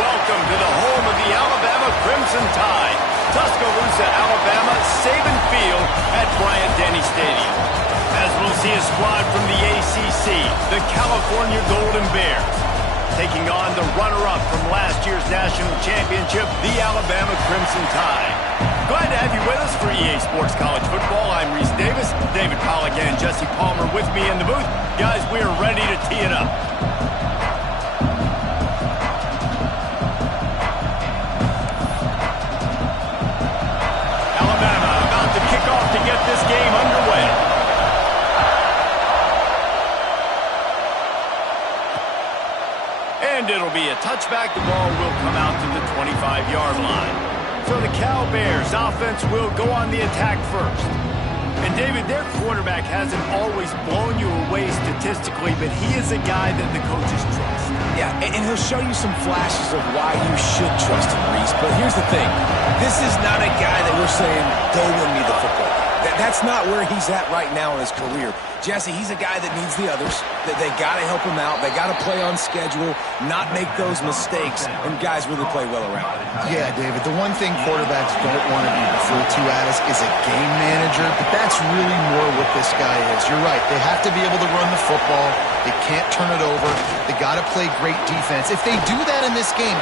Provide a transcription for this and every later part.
Welcome to the home of the Alabama Crimson Tide, Tuscaloosa, Alabama, Saban Field at Bryant-Denny Stadium. As we'll see a squad from the ACC, the California Golden Bears, taking on the runner-up from last year's national championship, the Alabama Crimson Tide. Glad to have you with us for EA Sports College Football. I'm Reese Davis, David Pollack and Jesse Palmer with me in the booth. Guys, we are ready to tee it up. To get this game underway. And it'll be a touchback. The ball will come out to the 25-yard line. So the Cal Bears offense will go on the attack first. And David, their quarterback hasn't always blown you away statistically, but he is a guy that the coaches trust. Yeah, and he'll show you some flashes of why you should trust him, Reese. But here's the thing. This is not a guy that we're saying, go win me the football game. That's not where he's at right now in his career. Jesse, he's a guy that needs the others. That they got to help him out. They got to play on schedule, not make those mistakes, and guys really play well around him. Yeah, David, the one thing quarterbacks don't want to be referred to as is a game manager, but that's really more what this guy is. You're right. They have to be able to run the football. They can't turn it over. They got to play great defense. If they do that in this game...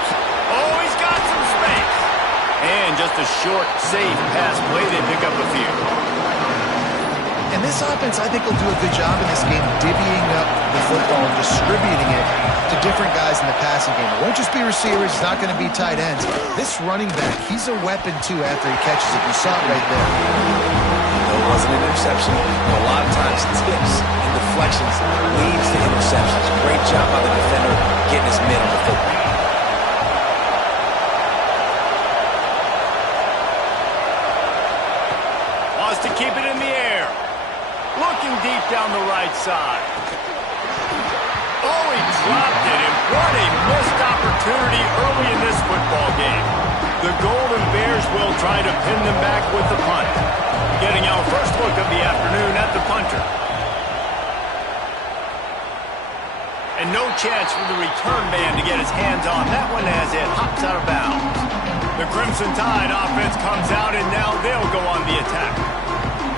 Oh, he's got some space. And just a short, safe pass play. They pick up a few. And this offense, I think, will do a good job in this game divvying up the football and distributing it to different guys in the passing game. It won't just be receivers. It's not going to be tight ends. This running back, he's a weapon, too, after he catches it. You saw it right there. It wasn't an interception. A lot of times tips and deflections leads to interceptions. Great job by the defender getting his mid on the football. Wants to keep it in the air. Looking deep down the right side. Oh, he dropped it, and what a missed opportunity early in this football game. The Golden Bears will try to pin them back with the punt. Getting our first look of the afternoon at the punter. And no chance for the return man to get his hands on that one as it hops out of bounds. The Crimson Tide offense comes out, and now they'll go on the attack.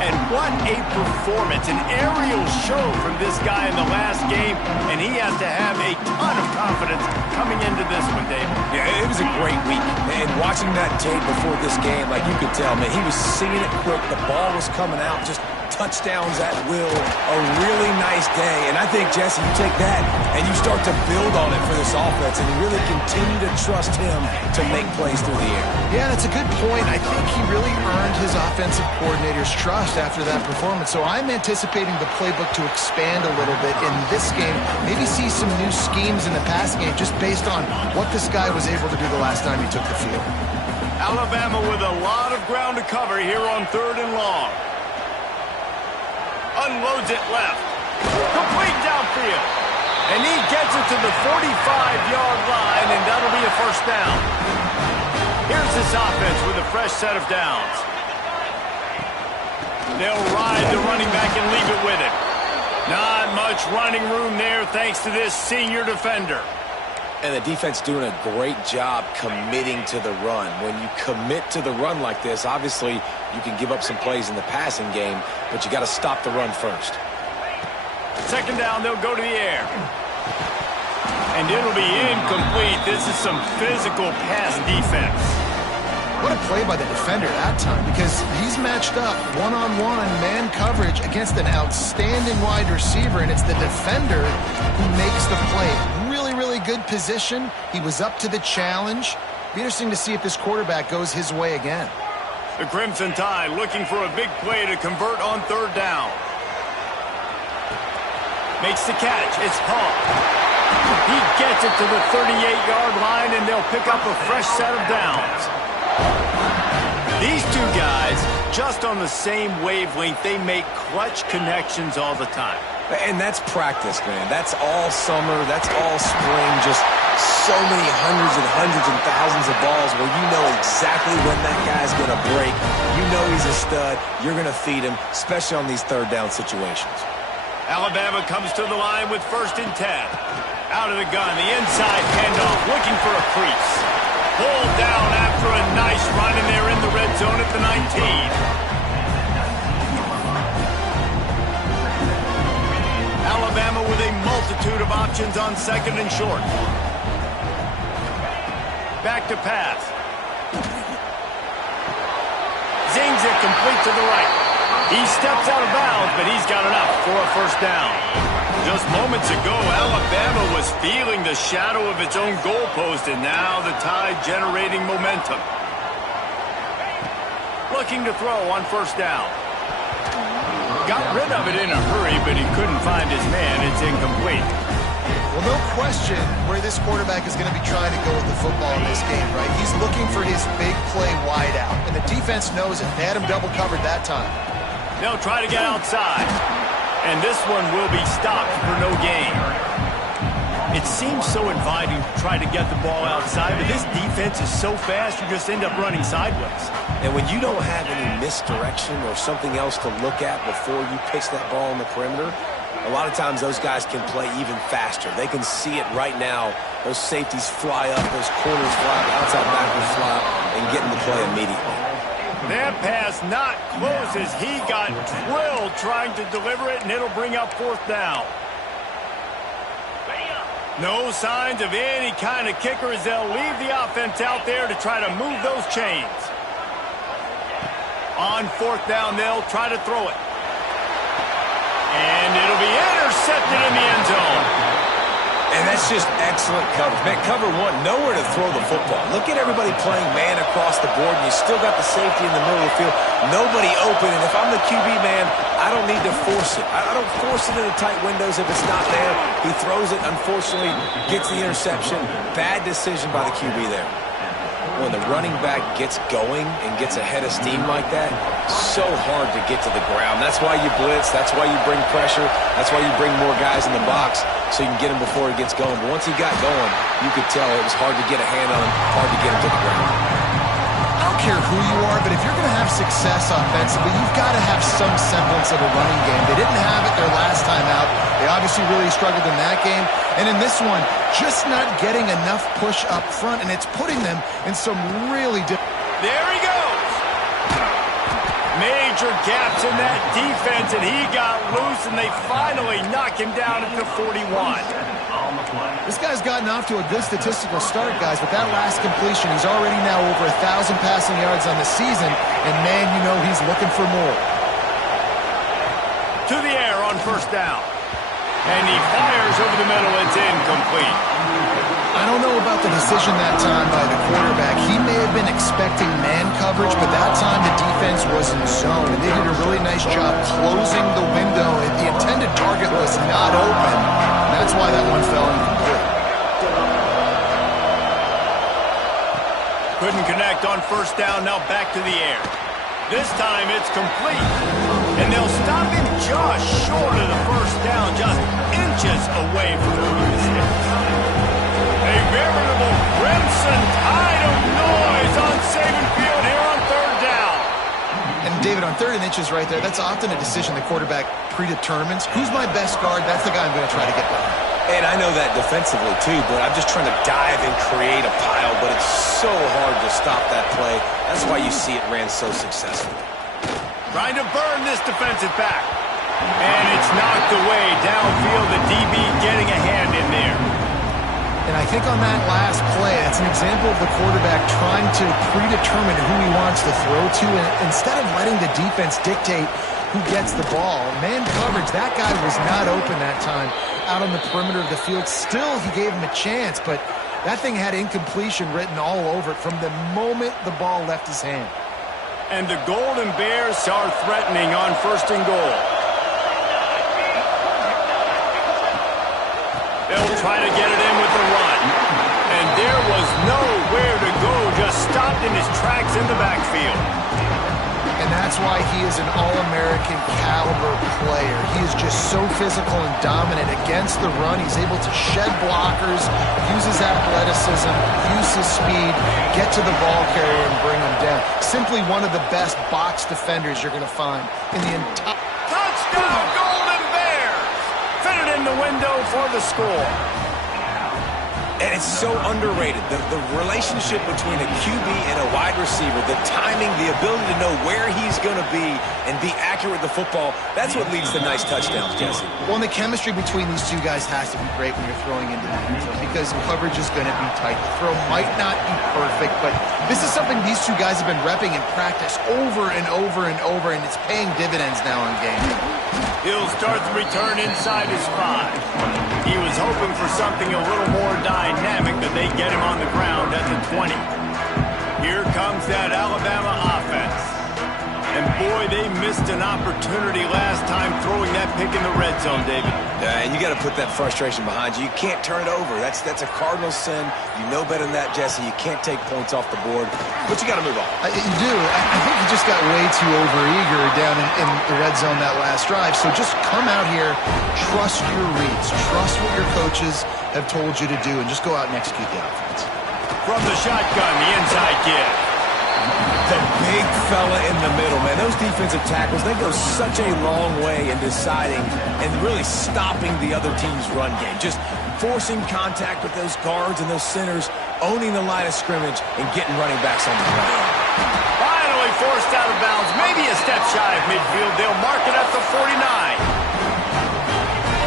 And what a performance, an aerial show from this guy in the last game, and he has to have a ton of confidence coming into this one, David. Yeah, it was a great week, and watching that tape before this game, like you could tell, man, he was seeing it quick, the ball was coming out, just touchdowns at will, a really nice day, and I think, Jesse, you take that and you start to build on it for this offense, and you really continue to trust him to make plays through the air. Yeah, that's a good point. I think he really earned his offensive coordinator's trust after that performance, so I'm anticipating the playbook to expand a little bit in this game, maybe see some new schemes in the pass game just based on what this guy was able to do the last time he took the field. Alabama with a lot of ground to cover here on 3rd and long. Unloads it left. Complete downfield. And he gets it to the 45-yard line, and first down. Here's this offense with a fresh set of downs. They'll ride the running back and leave it with him. Not much running room there thanks to this senior defender. And the defense doing a great job committing to the run. When you commit to the run like this, obviously you can give up some plays in the passing game, but you got to stop the run first. Second down, they'll go to the air. And it'll be incomplete. This is some physical pass defense. What a play by the defender that time, because he's matched up one-on-one man coverage against an outstanding wide receiver, and it's the defender who makes the play. Really good position. He was up to the challenge. Be interesting to see if this quarterback goes his way again. The Crimson Tide looking for a big play to convert on third down. Makes the catch. It's Paul. He gets it to the 38-yard line, and they'll pick up a fresh set of downs. These two guys, just on the same wavelength, they make clutch connections all the time. And that's practice, man. That's all summer. That's all spring. Just so many hundreds and thousands of balls where you know exactly when that guy's going to break. You know he's a stud. You're going to feed him, especially on these third down situations. Alabama comes to the line with 1st and 10. Out of the gun, the inside handoff, looking for a crease. Pulled down after a nice run, and they're in the red zone at the 19. Alabama with a multitude of options on 2nd and short. Back to pass. Zings it complete to the right. He steps out of bounds, but he's got enough for a first down. Just moments ago, Alabama was feeling the shadow of its own goalpost, and now the Tide generating momentum. Looking to throw on 1st down. Got rid of it in a hurry, but he couldn't find his man. It's incomplete. Well, no question where this quarterback is going to be trying to go with the football in this game, right? He's looking for his big play wide out, and the defense knows it. They had him double covered that time. They'll try to get outside, and this one will be stopped for no gain. It seems so inviting to try to get the ball outside, but this defense is so fast you just end up running sideways. And when you don't have any misdirection or something else to look at before you pitch that ball on the perimeter, a lot of times those guys can play even faster. They can see it right now. Those safeties fly up, those corners fly up, outside backers fly up, and get in the play immediately. That pass not close as he got drilled trying to deliver it, and it'll bring up 4th down. No signs of any kind of kicker as they'll leave the offense out there to try to move those chains. On 4th down, they'll try to throw it. And it'll be intercepted in the end zone. And that's just excellent coverage. Man, cover one, nowhere to throw the football. Look at everybody playing man across the board, and you still got the safety in the middle of the field. Nobody open, and if I'm the QB, man, I don't need to force it. I don't force it into tight windows if it's not there. He throws it, unfortunately, gets the interception. Bad decision by the QB there. When the running back gets going and gets ahead of steam like that, so hard to get to the ground. That's why you blitz. That's why you bring pressure. That's why you bring more guys in the box so you can get him before he gets going. But once he got going, you could tell it was hard to get a hand on him, hard to get him to the ground. I don't care who you are, but if you're going to have success offensively, you've got to have some semblance of a running game. They didn't have it their last time out. They obviously really struggled in that game. And in this one, just not getting enough push up front, and it's putting them in some really There he goes. Major gaps in that defense, and he got loose, and they finally knock him down at the 41. This guy's gotten off to a good statistical start, guys. With that last completion, he's already now over 1,000 passing yards on the season, and man, you know he's looking for more. To the air on 1st down. And he fires over the middle. It's incomplete. I don't know about the decision that time by the quarterback. He may have been expecting man coverage, but that time the defense was in zone, and they did a really nice job closing the window. The intended target was not open. That's why that one fell incomplete. Couldn't connect on 1st down. Now back to the air. This time it's complete. And they'll stop him just short of the 1st down, just inches away from moving the sticks. A veritable Crimson David, on 3rd and inches right there, that's often a decision the quarterback predetermines. Who's my best guard? That's the guy I'm going to try to get behind. And I know that defensively, too, but I'm just trying to dive and create a pile, but it's so hard to stop that play. That's why you see it ran so successfully. Trying to burn this defensive back. And it's knocked away downfield. The DB getting a hand in there. And I think on that last play, that's an example of the quarterback trying to predetermine who he wants to throw to, and instead of letting the defense dictate who gets the ball. Man coverage, that guy was not open that time out on the perimeter of the field. Still, he gave him a chance, but that thing had incompletion written all over it from the moment the ball left his hand. And the Golden Bears are threatening on 1st and goal. They'll try to get it in with the run. And there was nowhere to go, just stopped in his tracks in the backfield. And that's why he is an All-American caliber player. He is just so physical and dominant against the run. He's able to shed blockers, use his athleticism, use his speed, get to the ball carrier and bring him down. Simply one of the best box defenders you're going to find in the entire... Touchdown, Golden Bears! Fitted in the window for the score. And it's so underrated. The relationship between a QB and a wide receiver, the timing, the ability to know where he's going to be and be accurate with the football, that's what leads to nice touchdowns, Jesse. Well, and the chemistry between these two guys has to be great when you're throwing into the end zone because coverage is going to be tight. The throw might not be perfect, but this is something these two guys have been repping in practice over and over and over, and it's paying dividends now in game. He'll start the return inside his 5. He was hoping for something a little more dynamic, but they get him on the ground at the 20. Here comes that Alabama offense. And boy, they missed an opportunity last time throwing that pick in the red zone, David. And you got to put that frustration behind you. You can't turn it over. That's a cardinal sin. You know better than that, Jesse. You can't take points off the board, but you got to move on. You do. I think you just got way too overeager down in the red zone that last drive. So just come out here, trust your reads, trust what your coaches have told you to do, and just go out and execute the offense. From the shotgun, the inside give. The big fella in the middle, man. Those defensive tackles, they go such a long way in deciding and really stopping the other team's run game. Just forcing contact with those guards and those centers, owning the line of scrimmage, and getting running backs on the ground. Finally forced out of bounds, maybe a step shy of midfield. They'll mark it at the 49.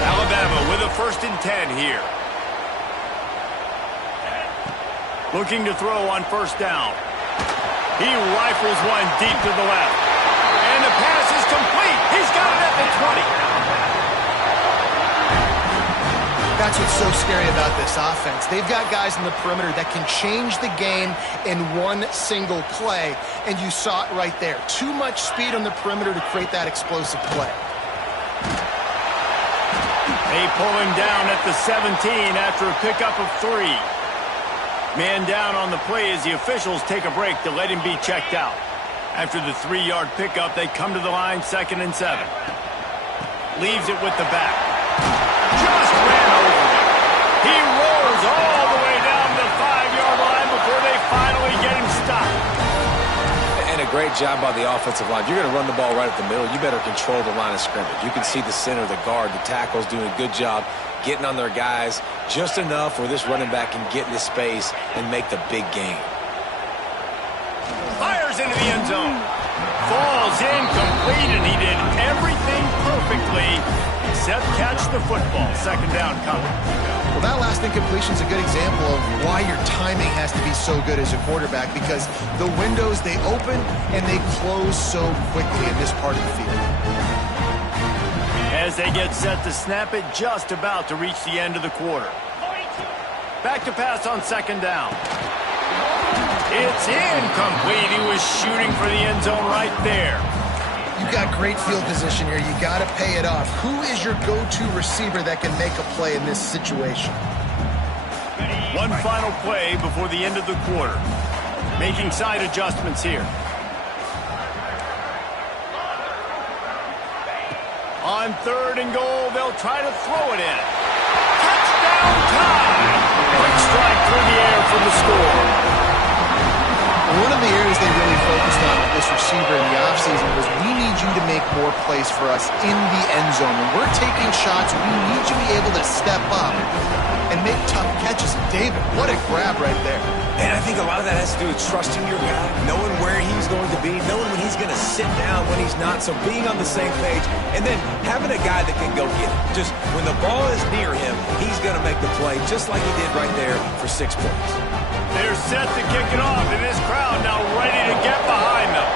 Alabama with a 1st and 10 here. Looking to throw on 1st down. He rifles one deep to the left. And the pass is complete. He's got it at the 20. That's what's so scary about this offense. They've got guys in the perimeter that can change the game in one single play, and you saw it right there. Too much speed on the perimeter to create that explosive play. They pull him down at the 17 after a pickup of 3. Man down on the play as the officials take a break to let him be checked out. After the 3-yard pickup, they come to the line 2nd and 7. Leaves it with the back. Just ran over him. He rolls all the way down the 5-yard line before they finally get him stopped. And a great job by the offensive line. You're going to run the ball right at the middle. You better control the line of scrimmage. You can see the center, the guard, the tackles doing a good job getting on their guys just enough where this running back can get into space and make the big game. Fires into the end zone. Falls incomplete, and he did everything perfectly except catch the football. 2nd down coming. Well, that last incompletion is a good example of why your timing has to be so good as a quarterback, because the windows, they open and they close so quickly in this part of the field. As they get set to snap it, just about to reach the end of the quarter. Back to pass on 2nd down. It's incomplete. He was shooting for the end zone right there. You've got great field position here. You got to pay it off. Who is your go-to receiver that can make a play in this situation? One final play before the end of the quarter. Making side adjustments here. On 3rd and goal, they'll try to throw it in. Touchdown time! Quick strike through the air for the score. One of the areas they really focused on with this receiver in the offseason was, we need you to make more plays for us in the end zone. When we're taking shots, we need you to be able to step up and make tough catches. David, what a grab right there. And I think a lot of that has to do with trusting your guy, knowing where he's going to be, knowing when he's going to sit down, when he's not, so being on the same page, and then having a guy that can go get it. Just when the ball is near him, he's going to make the play, just like he did right there for 6 points. They're set to kick it off, and this crowd now ready to get behind them.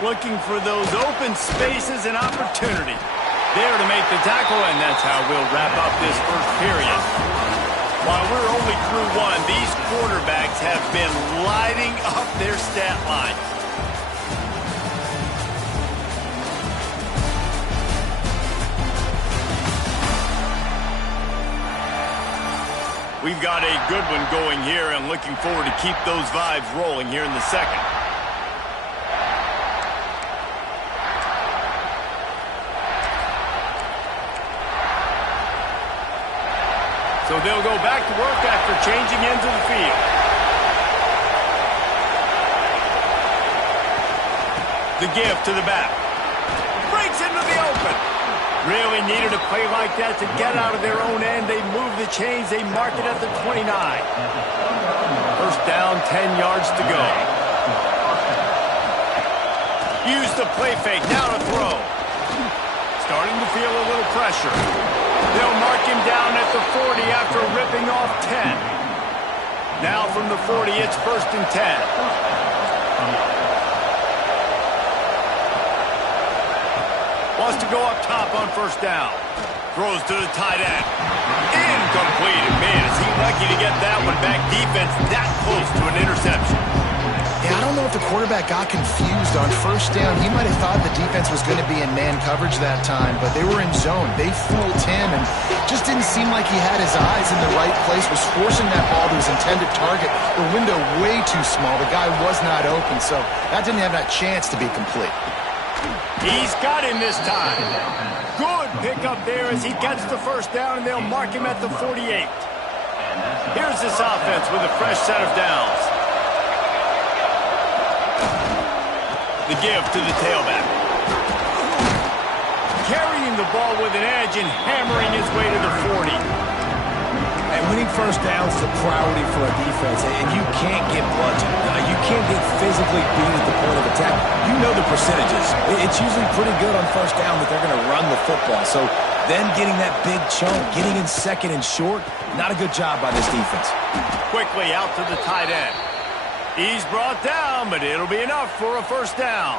Looking for those open spaces and opportunity. There to make the tackle, and that's how we'll wrap up this first period. While we're only through one, these quarterbacks have been lighting up their stat line. We've got a good one going here, and looking forward to keep those vibes rolling here in the second. So they'll go back to work after changing into the field. The give to the back. Breaks into the open. Really needed a play like that to get out of their own end. They move the chains. They mark it at the 29. First down, 10 yards to go. Use the play fake. Now to throw. Starting to feel a little pressure. They'll mark him down at the 40 after ripping off 10. Now from the 40, it's 1st and 10. Wants to go up top on 1st down. Throws to the tight end. Incomplete. Man, is he lucky to get that one back. Defense that close to an interception. Yeah, I don't know if the quarterback got confused on 1st down. He might have thought the defense was going to be in man coverage that time, but they were in zone. They fooled him and just didn't seem like he had his eyes in the right place, was forcing that ball to his intended target. The window way too small. The guy was not open, so that didn't have that chance to be complete. He's got him this time. Good pickup there as he gets the 1st down, and they'll mark him at the 48. Here's this offense with a fresh set of downs. The give to the tailback. Carrying the ball with an edge and hammering his way to the 40. And winning 1st downs is a priority for a defense, and you can't get bludgeoned. You can't get physically beat at the point of attack. You know the percentages. It's usually pretty good on 1st down that they're going to run the football. So then getting that big chunk, getting in 2nd and short, not a good job by this defense. Quickly out to the tight end. He's brought down, but it'll be enough for a 1st down.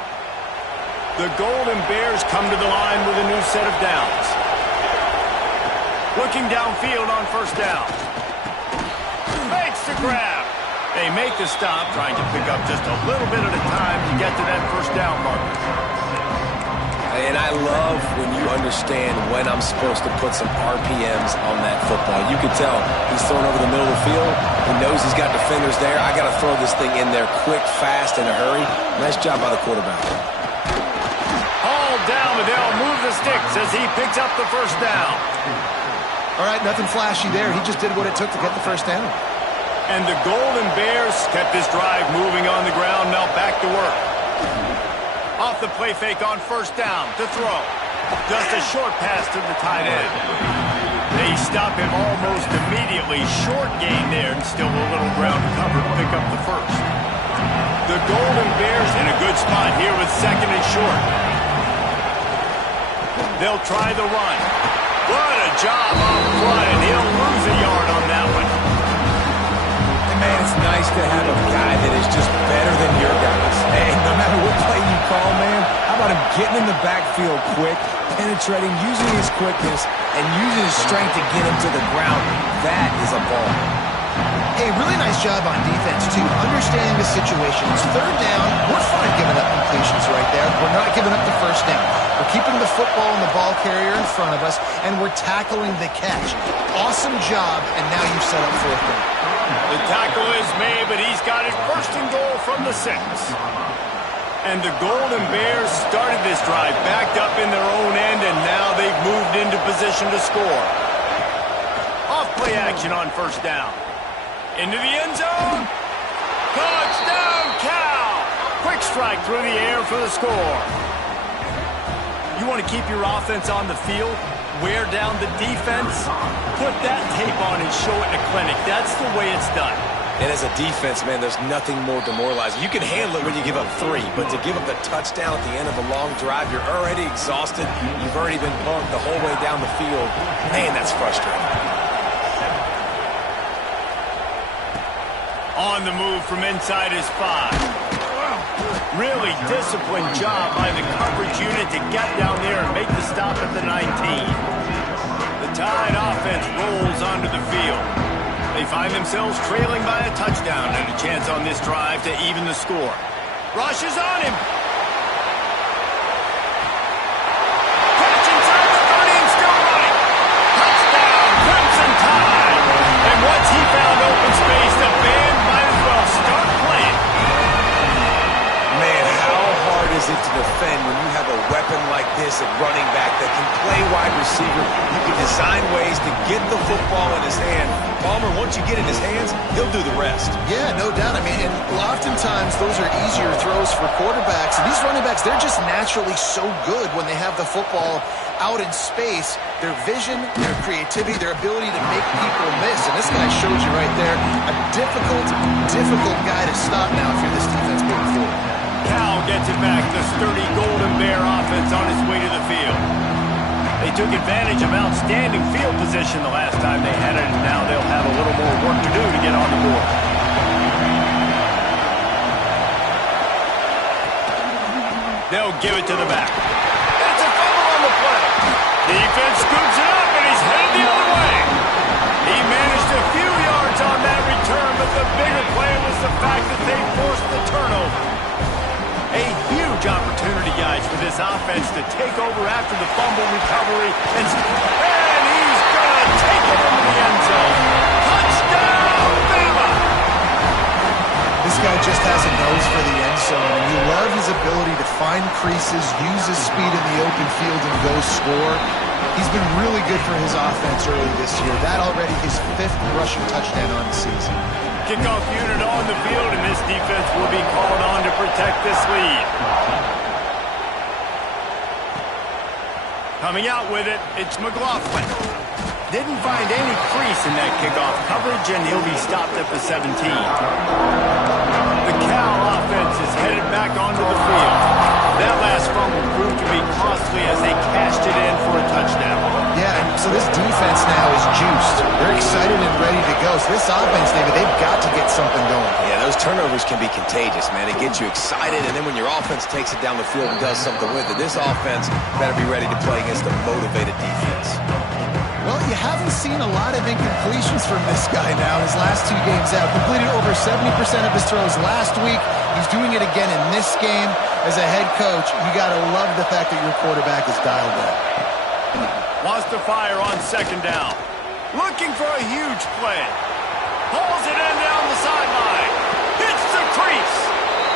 The Golden Bears come to the line with a new set of downs. Looking downfield on 1st down. Makes the grab. They make the stop, trying to pick up just a little bit at a time to get to that 1st down marker. And I love when you understand when I'm supposed to put some RPMs on that football. You can tell he's throwing over the middle of the field. He knows he's got defenders there. I got to throw this thing in there quick, fast, in a hurry. Nice job by the quarterback. All down, but they'll move the sticks as he picks up the 1st down. All right, nothing flashy there. He just did what it took to get the 1st down. And the Golden Bears kept this drive moving on the ground. Now back to work. Off the play fake on 1st down to throw. Just a short pass to the tight end. They stop him almost immediately. Short gain there, and still a little ground cover to pick up the 1st. The Golden Bears in a good spot here with 2nd and short. They'll try the run. What a job up front, and he'll lose a yard on that one. And man, it's nice to have a guy that is just better than your guys. Hey, no matter what play you call, man, how about him getting in the backfield quick, penetrating, using his quickness, and using his strength to get him to the ground? That is a ball. Hey, really nice job on defense, too. Understanding the situation. It's 3rd down. We're fine giving up completions right there. We're not giving up the 1st down. We're keeping the football and the ball carrier in front of us, and we're tackling the catch. Awesome job, and now you've set up 4th down. The tackle is made, but he's got it 1st and goal from the 6. And the Golden Bears started this drive backed up in their own end, and now they've moved into position to score. Off play action on 1st down. Into the end zone. Touchdown, Cal. Quick strike through the air for the score. You want to keep your offense on the field? Wear down the defense? Put that tape on and show it in a clinic. That's the way it's done. And as a defense, man, there's nothing more demoralizing. You can handle it when you give up 3, but to give up the touchdown at the end of a long drive, you're already exhausted. You've already been punked the whole way down the field. Man, that's frustrating. On the move from inside his 5. Really disciplined job by the coverage unit to get down there and make the stop at the 19. The Tide offense rolls onto the field. They find themselves trailing by a touchdown and a chance on this drive to even the score. Rush is on him. Catch inside the 30 and still running. Touchdown, Crimson Tide. And once he found open space, the band might as well start playing. Man, how hard is it to defend when you have a weapon like this at running back that can play wide receiver? You can design ways to get the football in his hand. Palmer, once you get in his hands, he'll do the rest. Yeah, no doubt. I mean, and oftentimes those are easier throws for quarterbacks. And these running backs, they're just naturally so good when they have the football out in space. Their vision, their creativity, their ability to make people miss. And this guy showed you right there a difficult guy to stop now if you're this defense moving forward. Cal gets it back. The sturdy Golden Bear offense on its way to the field. They took advantage of outstanding field position the last time they had it, and now they'll have a little more work to do to get on the board. They'll give it to the back. It's a fumble on the play. Defense scoops it up, and he's headed the other way. He managed a few yards on that return, but the bigger play was the fact that they forced the turnover. A huge opportunity, guys, for this offense to take over after the fumble recovery. And he's going to take it into the end zone. Touchdown, Bama! This guy just has a nose for the end zone, and you love his ability to find creases, use his speed in the open field, and go score. He's been really good for his offense early this year. That already his 5th rushing touchdown on the season. Kickoff unit on the field, and this defense will be called on to protect this lead. Coming out with it, it's McLaughlin. Didn't find any crease in that kickoff coverage, and he'll be stopped at the 17. The Cal offense is headed back onto the field. That last fumble proved to be costly as they cashed it in for a touchdown. Yeah, so this defense now is juiced. They're excited and ready to go. So this offense, David, they've got to get something going. Yeah, those turnovers can be contagious, man. It gets you excited, and then when your offense takes it down the field and does something with it, this offense better be ready to play against a motivated defense. Well, you haven't seen a lot of incompletions from this guy now his last 2 games out. Completed over 70% of his throws last week. He's doing it again in this game. As a head coach, you got to love the fact that your quarterback is dialed in. Wants to fire on 2nd down. Looking for a huge play. Pulls it in down the sideline. Hits the crease.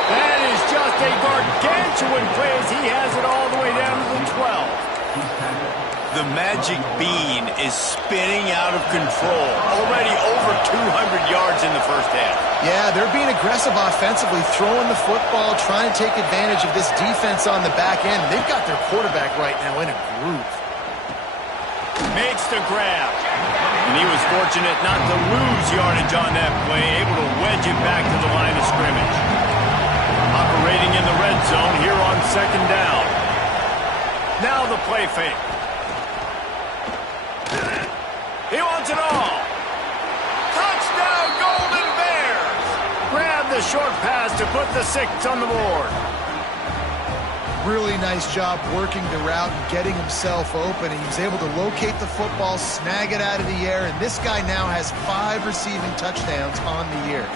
That is just a gargantuan play as he has it all the way down to the 12. The magic bean is spinning out of control. Already over 200 yards in the first half. Yeah, they're being aggressive offensively, throwing the football, trying to take advantage of this defense on the back end. They've got their quarterback right now in a groove. Makes the grab. And he was fortunate not to lose yardage on that play, able to wedge it back to the line of scrimmage. Operating in the red zone here on 2nd down. Now the play fake. He wants it all. Touchdown, Golden Bears! Grab the short pass to put the 6 on the board. Really nice job working the route and getting himself open. He was able to locate the football, snag it out of the air, and this guy now has 5 receiving touchdowns on the year.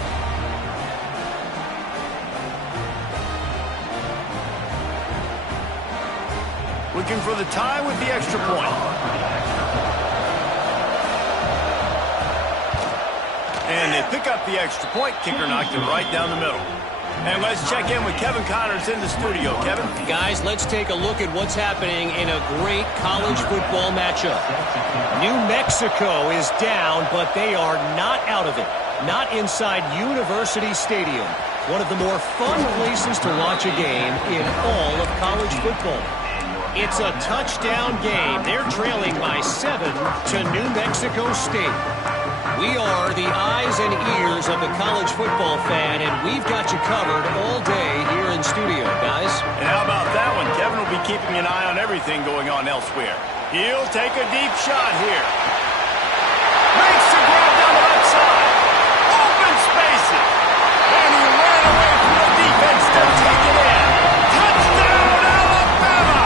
Looking for the tie with the extra point. And they pick up the extra point. Kicker knocked it right down the middle. And let's check in with Kevin Connors in the studio. Kevin? Guys, let's take a look at what's happening in a great college football matchup. New Mexico is down, but they are not out of it. not inside University Stadium, one of the more fun places to watch a game in all of college football. It's a touchdown game. They're trailing by 7 to New Mexico State. We are the eyes and ears of the college football fan, and we've got you covered all day here in studio, guys. And how about that one? Kevin will be keeping an eye on everything going on elsewhere. He'll take a deep shot here. Makes the grab down the left side. Open spaces. And he ran away from the defense to take it in. Touchdown, Alabama!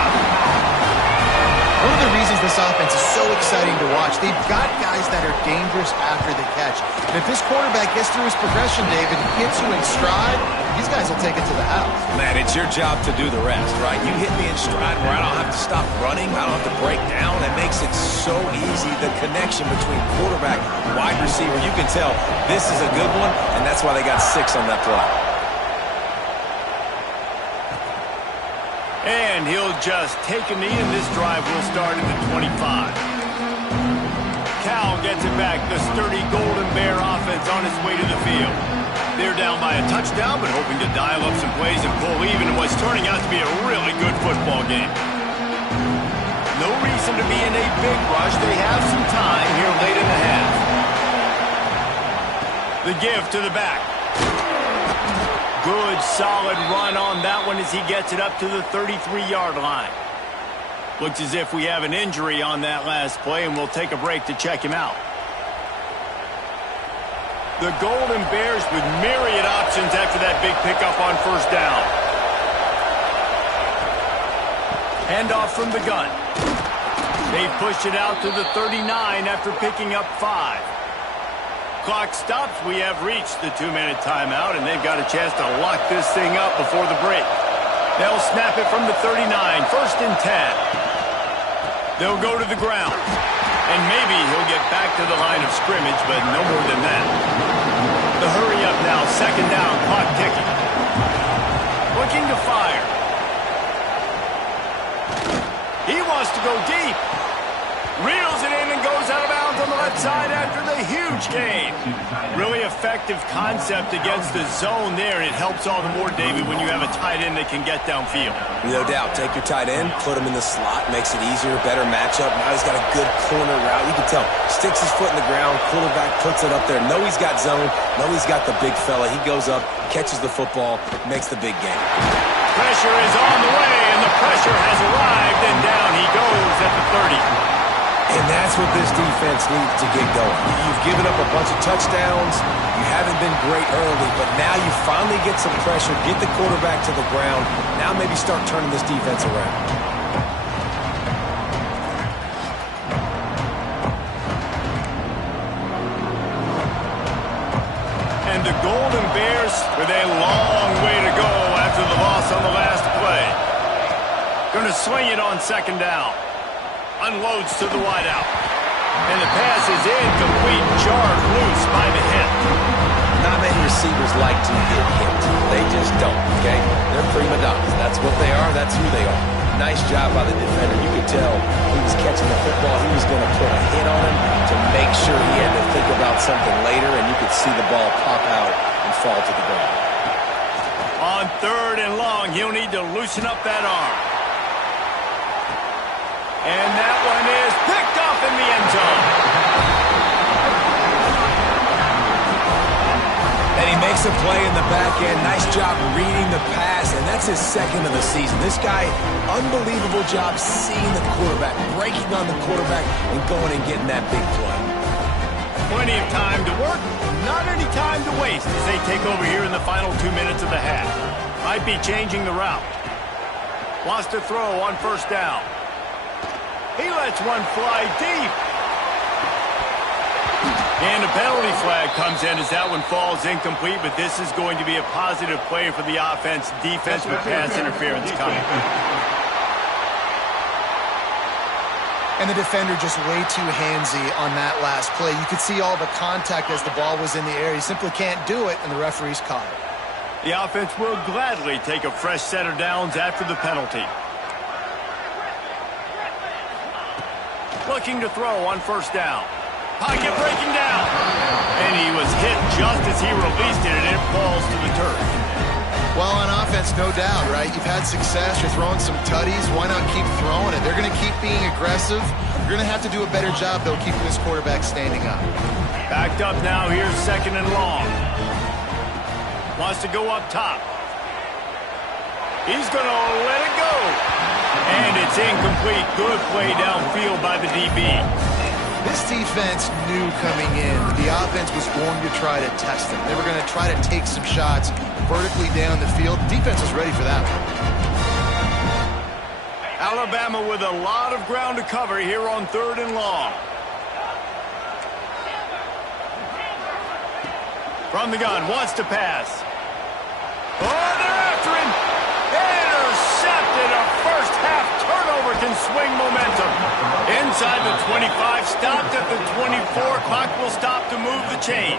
One of the reasons this offense is so exciting to watch, they've got guys that are dangerous after the catch. And if this quarterback gets through his progression, David, hits you in stride, these guys will take it to the house. Man, it's your job to do the rest, right? You hit me in stride where I don't have to stop running. I don't have to break down. It makes it so easy. The connection between quarterback and wide receiver, you can tell this is a good one, and that's why they got 6 on that play. And he'll just take a knee, and this drive will start at the 25. Cal gets it back. The sturdy Golden Bear offense on its way to the field. They're down by a touchdown, but hoping to dial up some plays and pull even in what's turning out to be a really good football game. No reason to be in a big rush. They have some time here late in the half. The give to the back. Good, solid run on that one as he gets it up to the 33-yard line. Looks as if we have an injury on that last play, and we'll take a break to check him out. The Golden Bears with myriad options after that big pickup on first down. Handoff from the gun. They pushed it out to the 39 after picking up 5. Clock stops. We have reached the 2-minute timeout, and they've got a chance to lock this thing up before the break. They'll snap it from the 39, 1st and 10. They'll go to the ground. And maybe he'll get back to the line of scrimmage, but no more than that. The hurry up now, 2nd down, clock ticking. Looking to fire. He wants to go deep. Reels it in and goes out of bounds on the left side after the huge gain. Really effective concept against the zone there, and it helps all the more, David, when you have a tight end that can get downfield. No doubt. Take your tight end, put him in the slot, makes it easier, better matchup. Now he's got a good corner route. You can tell. Sticks his foot in the ground, quarterback puts it up there. Know he's got zone. Know he's got the big fella. He goes up, catches the football, makes the big game. Pressure is on the way, and the pressure has arrived, and down he goes at the 30. And that's what this defense needs to get going. You've given up a bunch of touchdowns. You haven't been great early, but now you finally get some pressure, get the quarterback to the ground. Now maybe start turning this defense around. And the Golden Bears with a long way to go after the loss on the last play. Going to swing it on 2nd down. Unloads to the wideout. And the pass is incomplete, jarred loose by the hit. Not many receivers like to get hit. They just don't, okay? They're prima donnas. That's what they are. That's who they are. Nice job by the defender. You could tell he was catching the football. He was going to put a hit on him to make sure he had to think about something later, and you could see the ball pop out and fall to the ground. On 3rd and long, he'll need to loosen up that arm. And that one is picked off in the end zone. And he makes a play in the back end. Nice job reading the pass, and that's his 2nd of the season. This guy, unbelievable job seeing the quarterback, breaking on the quarterback, and going and getting that big play. Plenty of time to work, not any time to waste as they take over here in the final 2 minutes of the half. Might be changing the route. Wants to throw on 1st down. He lets one fly deep. And a penalty flag comes in as that one falls incomplete, but this is going to be a positive play for the offense. Defense with pass interference coming. And the defender just way too handsy on that last play. You could see all the contact as the ball was in the air. He simply can't do it, and the referee's caught it. The offense will gladly take a fresh set of downs after the penalty. Looking to throw on 1st down. Pocket breaking down. And he was hit just as he released it, and it falls to the turf. Well, on offense, no doubt, right? You've had success. You're throwing some tutties. Why not keep throwing it? They're going to keep being aggressive. You're going to have to do a better job, though, keeping this quarterback standing up. Backed up now. Here's 2nd and long. Wants to go up top. He's going to let it go. And it's incomplete. Good play downfield by the DB. This defense knew coming in the offense was going to try to test them. They were going to try to take some shots vertically down the field. The defense was ready for that one. Alabama with a lot of ground to cover here on 3rd and long. From the gun, wants to pass. Oh, they're after him. Intercepted. A first-half turnover can swing momentum. Inside the 25, stopped at the 24. Clock will stop to move the chains.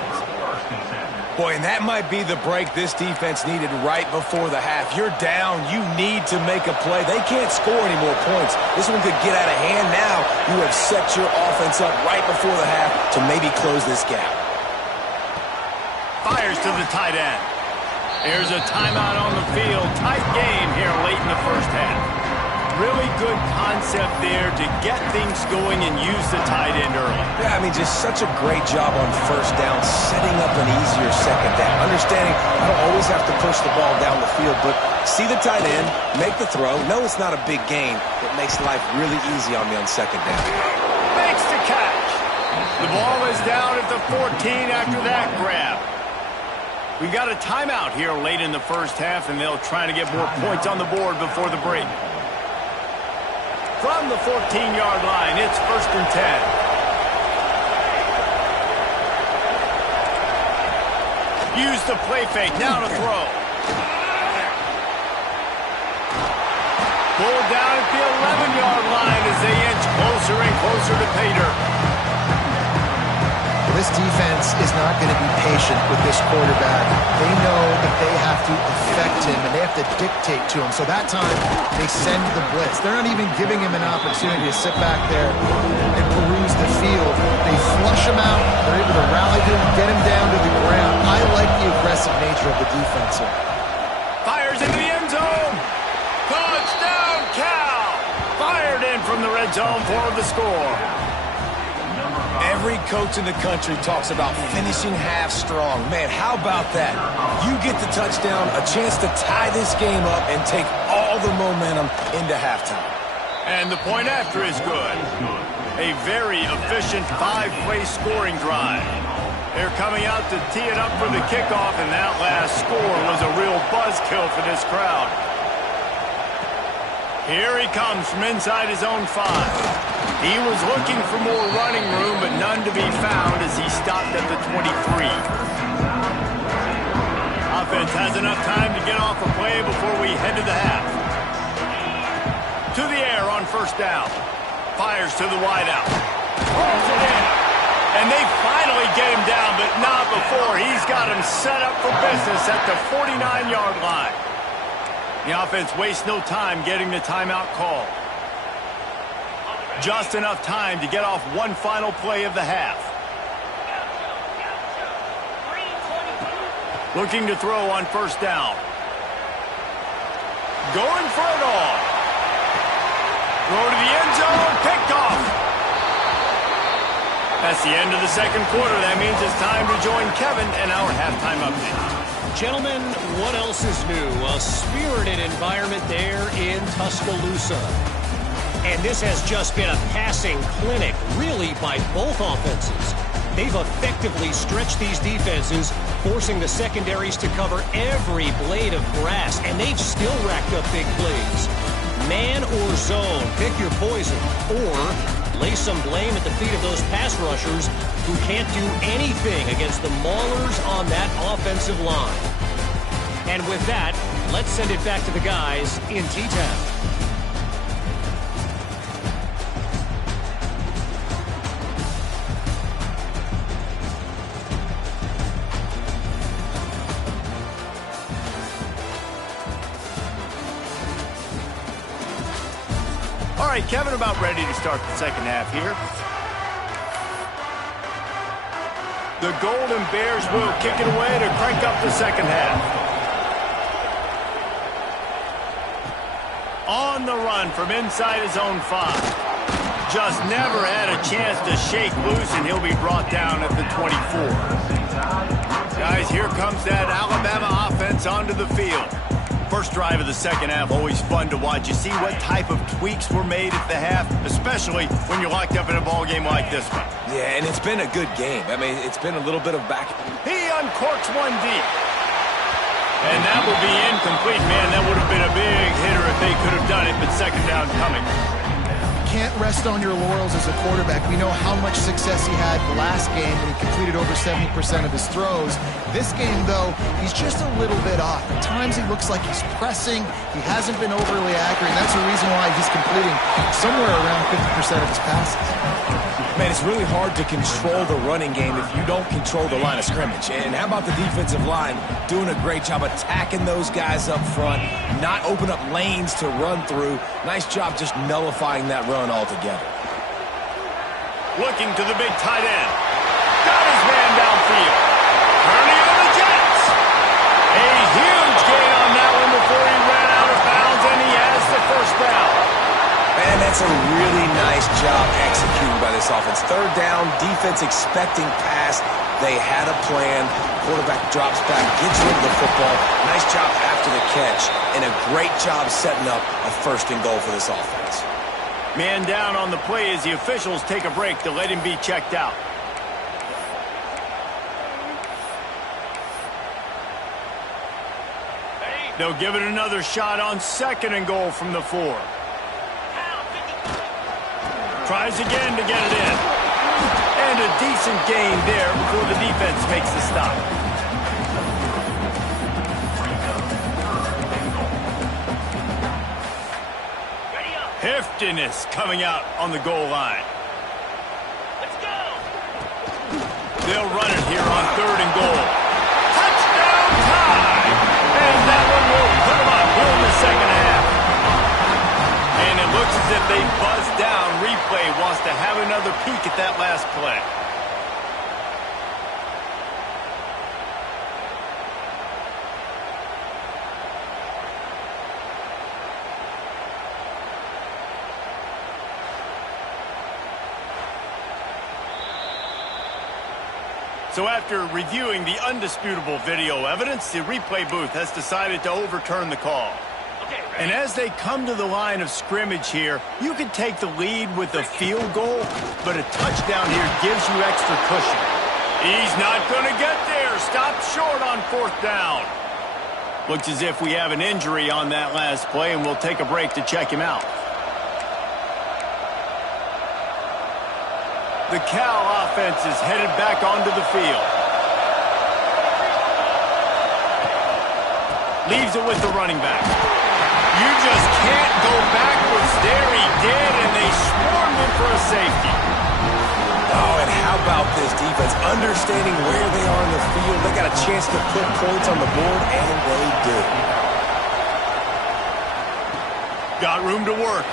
Boy, and that might be the break this defense needed right before the half. You're down. You need to make a play. They can't score any more points. This one could get out of hand now. You have set your offense up right before the half to maybe close this gap. Fires to the tight end. There's a timeout on the field. Tight game here late in the first half. Really good concept there to get things going and use the tight end early. Yeah, I mean, just such a great job on first down, setting up an easier second down. Understanding I don't always have to push the ball down the field, but see the tight end, make the throw. No, it's not a big gain. It makes life really easy on me on second down. Makes the catch. The ball is down at the 14 after that grab. We've got a timeout here late in the first half, and they'll try to get more points on the board before the break. From the 14-yard line, it's 1st and 10. Use the play fake, now to throw. Pulled down at the 11-yard line as they inch closer and closer to pay dirt. This defense is not going to be patient with this quarterback. They know that they have to affect him, and they have to dictate to him. So that time, they send the blitz. They're not even giving him an opportunity to sit back there and peruse the field. They flush him out. They're able to rally him, get him down to the ground. I like the aggressive nature of the defense here. Fires into the end zone. Touchdown, Cal. Fired in from the red zone for the score. Every coach in the country talks about finishing half strong. Man, how about that? You get the touchdown, a chance to tie this game up and take all the momentum into halftime. And the point after is good. A very efficient 5-play scoring drive. They're coming out to tee it up for the kickoff, and that last score was a real buzzkill for this crowd. Here he comes from inside his own 5. He was looking for more running room, but none to be found as he stopped at the 23. Offense has enough time to get off a play before we head to the half. To the air on 1st down. Fires to the wideout. Throws it in. And they finally get him down, but not before. He's got him set up for business at the 49-yard line. The offense wastes no time getting the timeout call. Just enough time to get off one final play of the half. Looking to throw on 1st down. Going for it all. Throw to the end zone. Picked off. That's the end of the 2nd quarter. That means it's time to join Kevin in our halftime update. Gentlemen, what else is new? A spirited environment there in Tuscaloosa. And this has just been a passing clinic, really, by both offenses. They've effectively stretched these defenses, forcing the secondaries to cover every blade of grass, and they've still racked up big plays. Man or zone, pick your poison, or lay some blame at the feet of those pass rushers who can't do anything against the maulers on that offensive line. And with that, let's send it back to the guys in T-Town. All right, Kevin, about ready to start the 2nd half here. The Golden Bears will kick it away to crank up the second half. On the run from inside his own 5. Just never had a chance to shake loose, and he'll be brought down at the 24. Guys, here comes that Alabama offense onto the field. First drive of the second half, always fun to watch. You see what type of tweaks were made at the half, especially when you're locked up in a ball game like this one. Yeah, and it's been a good game. I mean, it's been a little bit of back. He uncorks one deep. And that will be incomplete. Man, that would have been a big hitter if they could have done it, but second down coming. Can't rest on your laurels as a quarterback. We know how much success he had last game when he completed over 70% of his throws. This game, though, he's just a little bit off. At times he looks like he's pressing. He hasn't been overly accurate, and that's the reason why he's completing somewhere around 50% of his passes. Man, it's really hard to control the running game if you don't control the line of scrimmage. And how about the defensive line doing a great job attacking those guys up front, not open up lanes to run through. Nice job just nullifying that run altogether. Looking to the big tight end. Got his man downfield. Turning on the Jets. A huge gain on that one before he ran out of bounds, and he has the first down. Man, that's a really nice job executing by this offense. Third down, defense expecting pass. They had a plan. Quarterback drops back, gets rid of the football. Nice job after the catch, and a great job setting up a first and goal for this offense. Man down on the play as the officials take a break to let him be checked out. They'll give it another shot on second and goal from the 4. Tries again to get it in. And a decent gain there before the defense makes the stop. Heftiness coming out on the goal line. Let's go. They'll run it here on third and goal. Touchdown time! And that one will put them up here in the second half. And it looks as if they buzzed down. Replay wants to have another peek at that last play. So after reviewing the undisputable video evidence, the replay booth has decided to overturn the call. And as they come to the line of scrimmage here, you could take the lead with a field goal, but a touchdown here gives you extra cushion. He's not going to get there. Stopped short on fourth down. Looks as if we have an injury on that last play, and we'll take a break to check him out. The Cal offense is headed back onto the field. Leaves it with the running back. You just can't go backwards there. He did, and they swarmed him for a safety. Oh, and how about this defense? Understanding where they are in the field. They got a chance to put points on the board, and they do. Got room to work.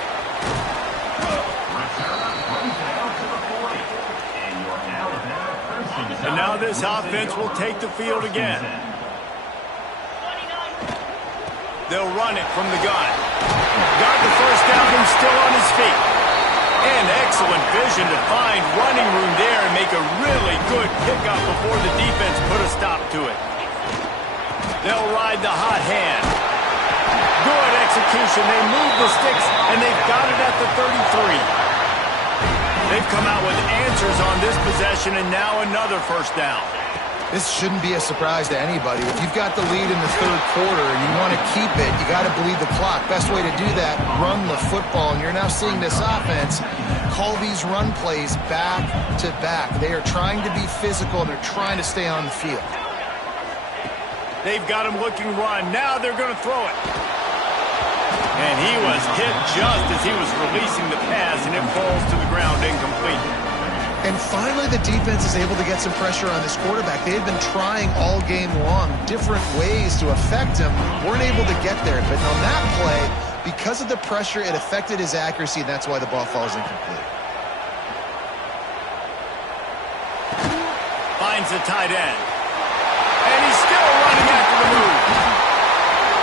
And now this offense will take the field again. They'll run it from the gun. Got the first down and still on his feet. And excellent vision to find running room there and make a really good pickup before the defense put a stop to it. They'll ride the hot hand. Good execution. They move the sticks, and they've got it at the 33. They've come out with answers on this possession, and now another first down. This shouldn't be a surprise to anybody. If you've got the lead in the third quarter and you want to keep it, you got to bleed the clock. Best way to do that, run the football. And you're now seeing this offense call these run plays back to back. They are trying to be physical, and they're trying to stay on the field. They've got him looking run. Now they're going to throw it. And he was hit just as he was releasing the pass, and it falls to the ground incomplete. And finally, the defense is able to get some pressure on this quarterback. They had been trying all game long different ways to affect him. Weren't able to get there. But on that play, because of the pressure, it affected his accuracy, and that's why the ball falls incomplete. Finds finds the tight end. And he's still running after the move.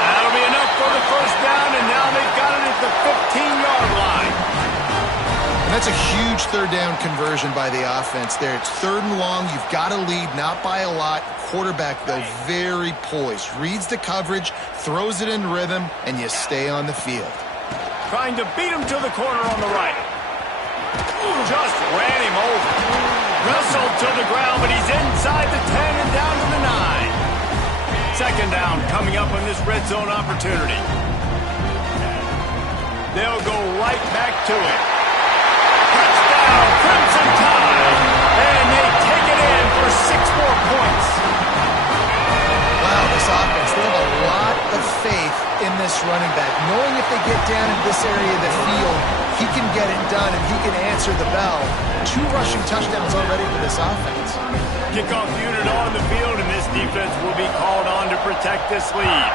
That'll be enough for the first down, and now they've got it at the 15-yard line. And that's a huge third down conversion by the offense there. It's 3rd and long. You've got to lead, not by a lot. Quarterback, though, very poised. Reads the coverage, throws it in rhythm, and you stay on the field. Trying to beat him to the corner on the right. Just ran him over. Wrestled to the ground, but he's inside the 10 and down to the 9. Second down coming up on this red zone opportunity. They'll go right back to it. Touchdown, Crimson Tide! And they take it in for 6 more points. Wow, this offense, they have a lot of faith in this running back. Knowing if they get down in this area of the field, he can get it done and he can answer the bell. 2 rushing touchdowns already for this offense. Kickoff unit on the field, and this defense will be called on to protect this lead.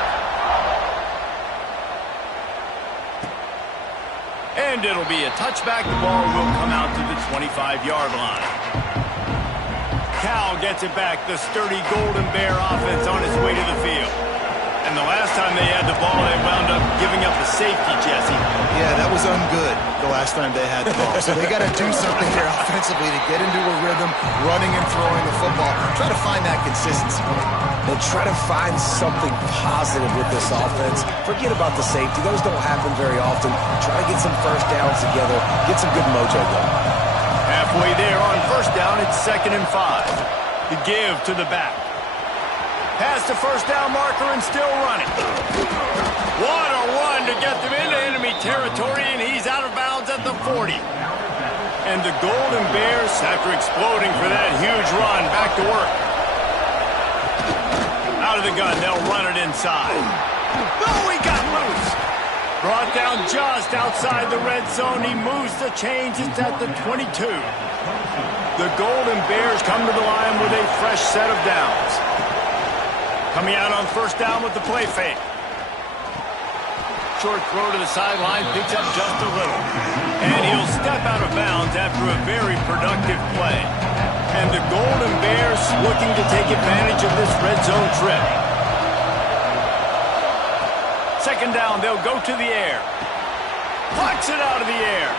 And it'll be a touchback. The ball will come out to the 25-yard line. Cal gets it back. The sturdy Golden Bear offense on its way to the field. And the last time they had the ball, they wound up giving up a safety, Jesse. Yeah, that was ungood the last time they had the ball. So they got to do something here offensively to get into a rhythm, running and throwing the football. Try to find that consistency. They'll try to find something positive with this offense. Forget about the safety. Those don't happen very often. Try to get some first downs together. Get some good mojo going. Halfway there on first down, it's 2nd and 5. The give to the back. Past the first down marker and still running. What a run to get them into enemy territory, and he's out of bounds at the 40. And the Golden Bears, after exploding for that huge run, back to work. Out of the gun, they'll run it inside. Oh, he got loose. Brought down just outside the red zone. He moves the chains. It's at the 22. The Golden Bears come to the line with a fresh set of downs. Coming out on first down with the play fake. Short throw to the sideline, picks up just a little. And he'll step out of bounds after a very productive play. And the Golden Bears looking to take advantage of this red zone trip. Second down, they'll go to the air. Plucks it out of the air.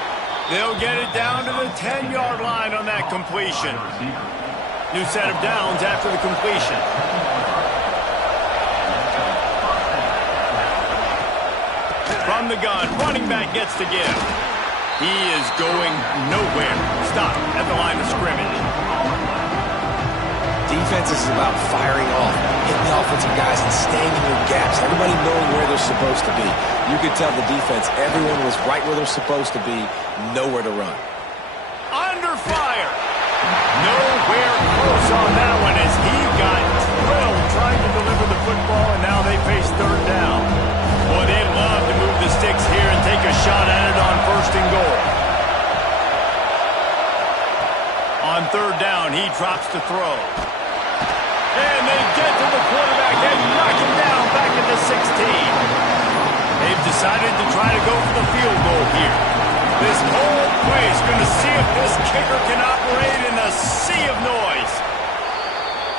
They'll get it down to the 10-yard line on that completion. New set of downs after the completion. From the gun, running back gets the give. He is going nowhere. Stop at the line of scrimmage. Defense is about firing off, hitting the offensive guys and staying in their gaps. Everybody knowing where they're supposed to be. You could tell the defense, everyone was right where they're supposed to be, nowhere to run. Under fire. Nowhere close on that one as he got drilled trying to deliver the football, and now they face third down. Boy, they'd love to move the sticks here and take a shot at it on first and goal. On third down, he drops to throw. And they get to the quarterback and knock him down back at the 16. They've decided to try to go for the field goal here. This whole place going to see if this kicker can operate in a sea of noise.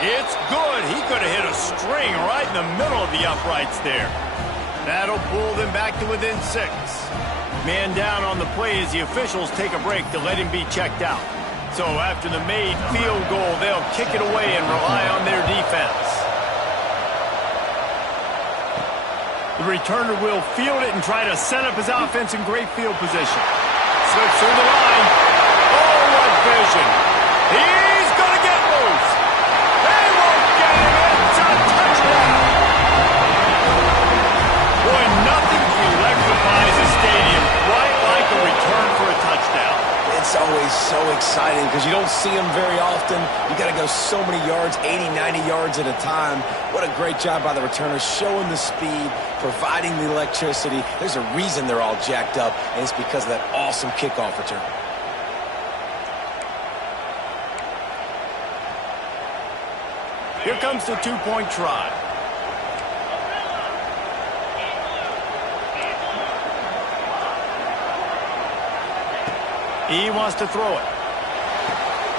It's good. He could have hit a string right in the middle of the uprights there. That'll pull them back to within 6. Man down on the play as the officials take a break to let him be checked out. So after the made field goal, they'll kick it away and rely on their defense. The returner will field it and try to set up his offense in great field position. Slips through the line. Oh, what vision. He's going to get loose. They won't get him. It's a touchdown. Boy, nothing electrifies a stadium quite like a return for a touchdown. It's always so exciting because you don't see them very often. You got to go so many yards, 80, 90 yards at a time. What a great job by the returners, showing the speed, providing the electricity. There's a reason they're all jacked up, and it's because of that awesome kickoff return. Here comes the two-point try. He wants to throw it.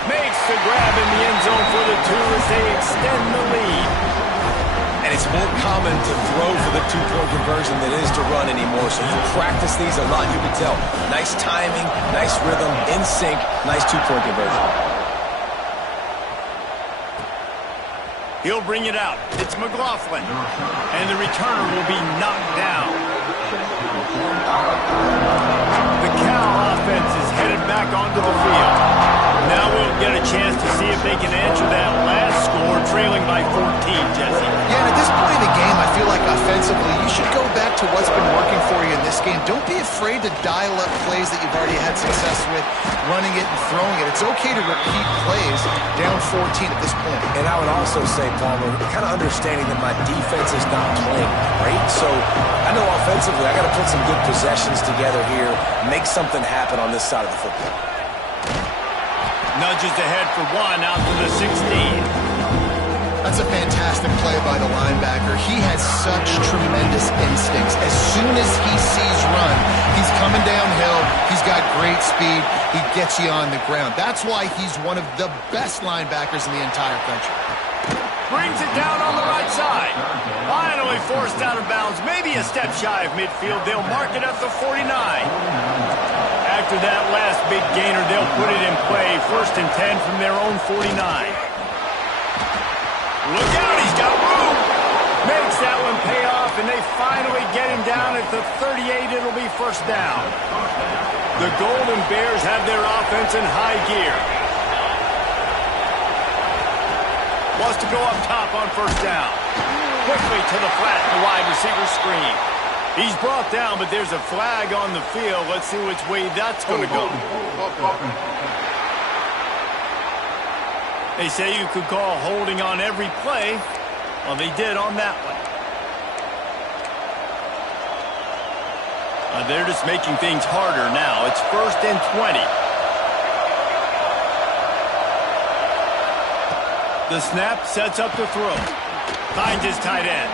Makes the grab in the end zone for the 2 as they extend the lead. And it's more common to throw for the two-point conversion than it is to run anymore. So you practice these a lot, you can tell. Nice timing, nice rhythm, in sync, nice two-point conversion. He'll bring it out. It's McLaughlin. And the returner will be knocked down. The Cal offense is headed back onto the field. Now we'll get a chance to see if they can answer that last score, trailing by 14, Jesse. Yeah, and at this point in the game, I feel like offensively, you should go back to what's been working for you in this game. Don't be afraid to dial up plays that you've already had success with, running it and throwing it. It's okay to repeat plays down 14 at this point. And I would also say, Palmer, kind of understanding that my defense is not playing great. So I know offensively, I got to put some good possessions together here, make something happen on this side of the football. Nudges ahead for 1 out to the 16. That's a fantastic play by the linebacker. He has such tremendous instincts. As soon as he sees run, he's coming downhill. He's got great speed. He gets you on the ground. That's why he's one of the best linebackers in the entire country. Brings it down on the right side. Finally forced out of bounds. Maybe a step shy of midfield. They'll mark it at the 49. After that last big gainer, they'll put it in play. 1st and 10 from their own 49. Look out, he's got room. Makes that one pay off, and they finally get him down at the 38. It'll be 1st down. The Golden Bears have their offense in high gear. Wants to go up top on 1st down. Quickly to the flat, the wide receiver screen. He's brought down, but there's a flag on the field. Let's see which way that's going to go. They say you could call holding on every play. Well, they did on that one. They're just making things harder now. It's 1st and 20. The snap sets up the throw. Finds his tight end.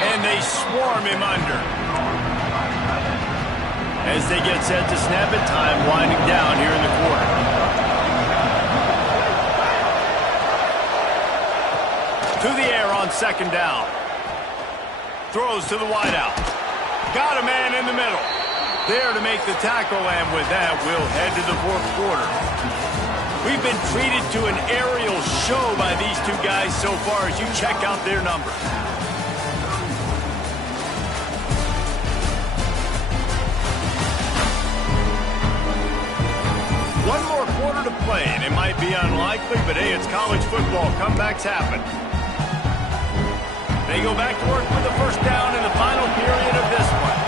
And they swarm him under. As they get set to snap it, time winding down here in the quarter. To the air on 2nd down. Throws to the wideout. Got a man in the middle. There to make the tackle, and with that, we'll head to the 4th quarter. We've been treated to an aerial show by these two guys so far as you check out their numbers. One more quarter to play, and it might be unlikely, but hey, it's college football. Comebacks happen. They go back to work with the 1st down in the final period of this one.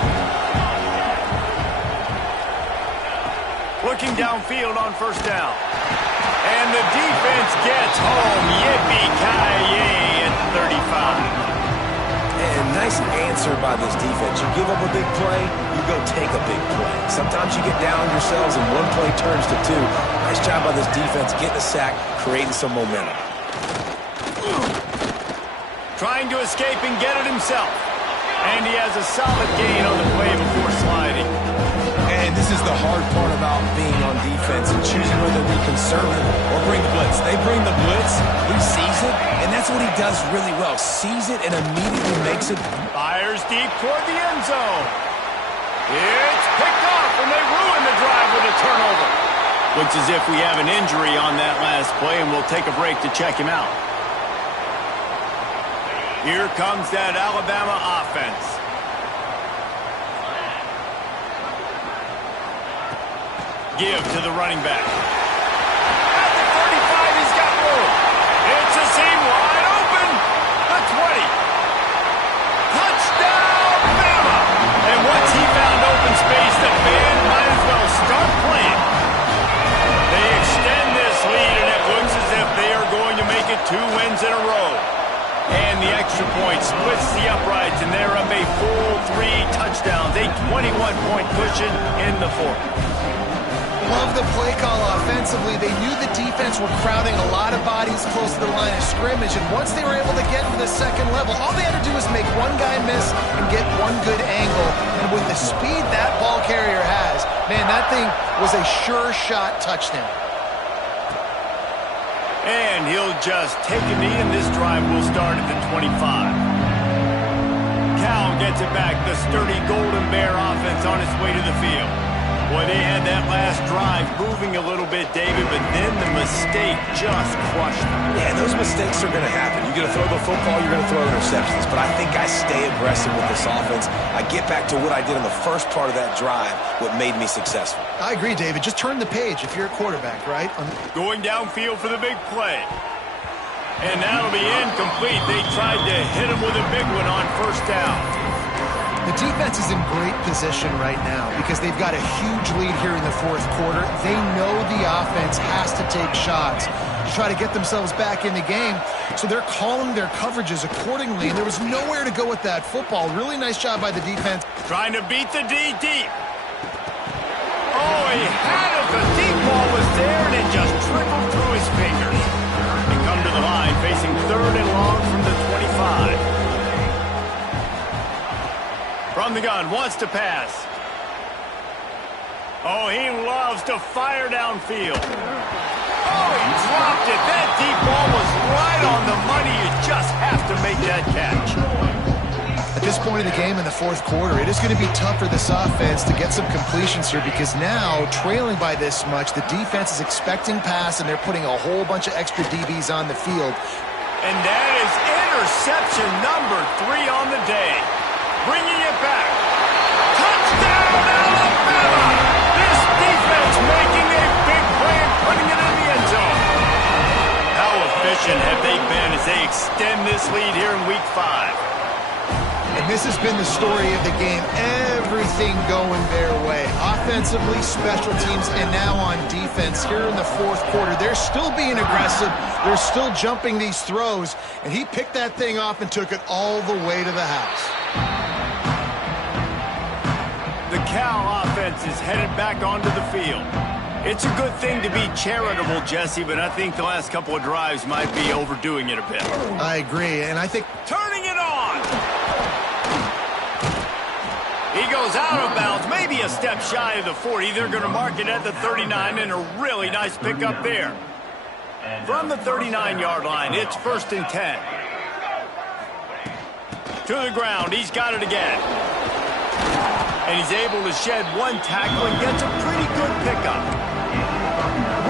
Looking downfield on 1st down. And the defense gets home. Yippee-ki-yay at 35. And nice answer by this defense. You give up a big play, you go take a big play. Sometimes you get down on yourselves and one play turns to 2. Nice job by this defense getting a sack, creating some momentum. Trying to escape and get it himself. And he has a solid gain on the play before sliding. And this is the hard part about being on defense and choosing whether to be conservative or bring the blitz. They bring the blitz, he sees it, and that's what he does really well. Sees it and immediately makes it. Fires deep toward the end zone. It's picked off, and they ruin the drive with a turnover. Looks as if we have an injury on that last play, and we'll take a break to check him out. Here comes that Alabama offense. Give to the running back. At the 35, he's got room. It's a seam wide open. The 20. Touchdown, Bama! And once he found open space, the band might as well start playing. They extend this lead, and it looks as if they are going to make it 2 wins in a row. And the extra point splits the uprights, and they're up a full 3 touchdowns. A 21-point cushion in the 4th. Love the play call offensively. They knew the defense were crowding a lot of bodies close to the line of scrimmage, and once they were able to get to the 2nd level, all they had to do was make one guy miss and get one good angle. And with the speed that ball carrier has, man, that thing was a sure shot touchdown. And he'll just take a knee, and this drive will start at the 25. Cal gets it back. The sturdy Golden Bear offense on its way to the field. Boy, they had that last drive moving a little bit, David, but then the mistake just crushed them. Yeah, those mistakes are going to happen. You're going to throw the football, you're going to throw interceptions. But I think I stay aggressive with this offense. I get back to what I did in the first part of that drive, what made me successful. I agree, David. Just turn the page if you're a quarterback, right? Going downfield for the big play. And that'll be incomplete. They tried to hit him with a big one on first down. The defense is in great position right now because they've got a huge lead here in the fourth quarter. They know the offense has to take shots to try to get themselves back in the game. So they're calling their coverages accordingly, and there was nowhere to go with that football. Really nice job by the defense. Trying to beat the D deep. Oh, he had it. The deep ball was there, and it just trickled through his fingers. They come to the line, facing 3rd and long from the 25. From the gun, wants to pass. Oh, he loves to fire downfield. Oh, he dropped it. That deep ball was right on the money. You just have to make that catch. At this point in the game in the fourth quarter, it is going to be tough for this offense to get some completions here because now, trailing by this much, the defense is expecting pass, and they're putting a whole bunch of extra DBs on the field. And that is interception number 3 on the day. Bringing it back. Touchdown, Alabama! This defense making a big play and putting it in the end zone. How efficient have they been as they extend this lead here in Week 5? And this has been the story of the game. Everything going their way. Offensively, special teams, and now on defense here in the fourth quarter. They're still being aggressive. They're still jumping these throws. And he picked that thing off and took it all the way to the house. The Cal offense is headed back onto the field. It's a good thing to be charitable, Jesse, but I think the last couple of drives might be overdoing it a bit. I agree, and I think... Turning it on! He goes out of bounds, maybe a step shy of the 40. They're going to mark it at the 39, and a really nice pickup there. From the 39-yard line, it's 1st and 10. To the ground, he's got it again. And he's able to shed one tackle and gets a pretty good pickup.